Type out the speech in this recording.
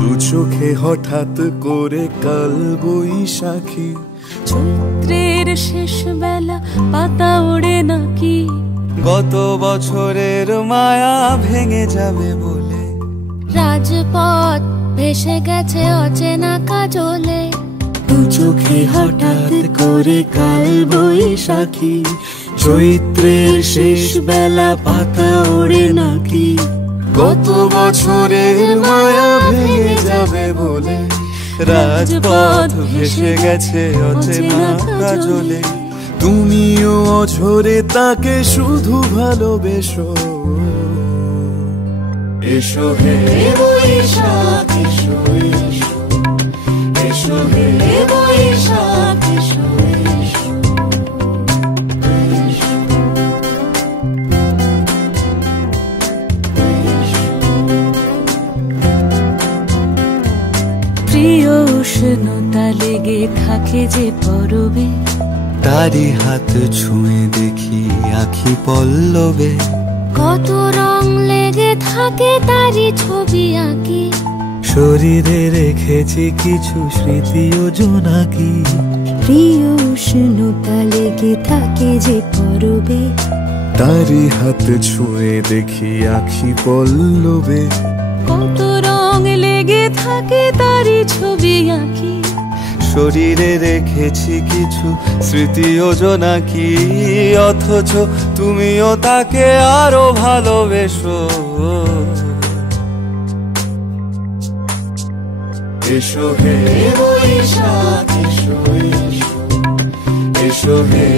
দু চোখে হঠাৎ করে কাল বৈশাখী, চৈত্রের শেষ বেলা পাতা ওড়ে নাকি, গত বছরের মায়া ভেঙে যাবে বলে, রাজপথ ভেসে গেছে অচেনা কাজলে। দু চোখে হঠাৎ করে কাল বৈশাখী, চৈত্রের শেষ বেলা পাতা ওড়ে নাকি, গত বছরের মায়া ভেঙে যাবে বলে, রাজপথ ভেসে গেছে অচেনা কাজলে। তুমিও অঝরে তাকে শুধু ভালোবেসো, এসো হে বৈশাখ এসো এসো, এসো হে বৈশাখ এসো এসো। প্রিয় উষ্ণতা লেগে থাকে যে পরবে, তারি হাত ছুঁয়ে দেখি আখি পল্লবে, কত রং লেগে থাকে তারি ছবি আঁকি, শরীরে রেখেছি কিছু স্মৃতি ও জোনাকি। প্রিয় উষ্ণতা লেগে থাকে যে পরবে, তারি হাত ছুঁয়ে দেখি আখি পল্লবে, কত রং লেগে থাকে তারি ছবি আঁকি, শরীরে রেখেছি কিছু স্মৃতি ও জোনাকি। অথচ তুমিও তাকে আরো ভালোবেসো, এসো হে বৈশাখ এসো এসো, এসো হে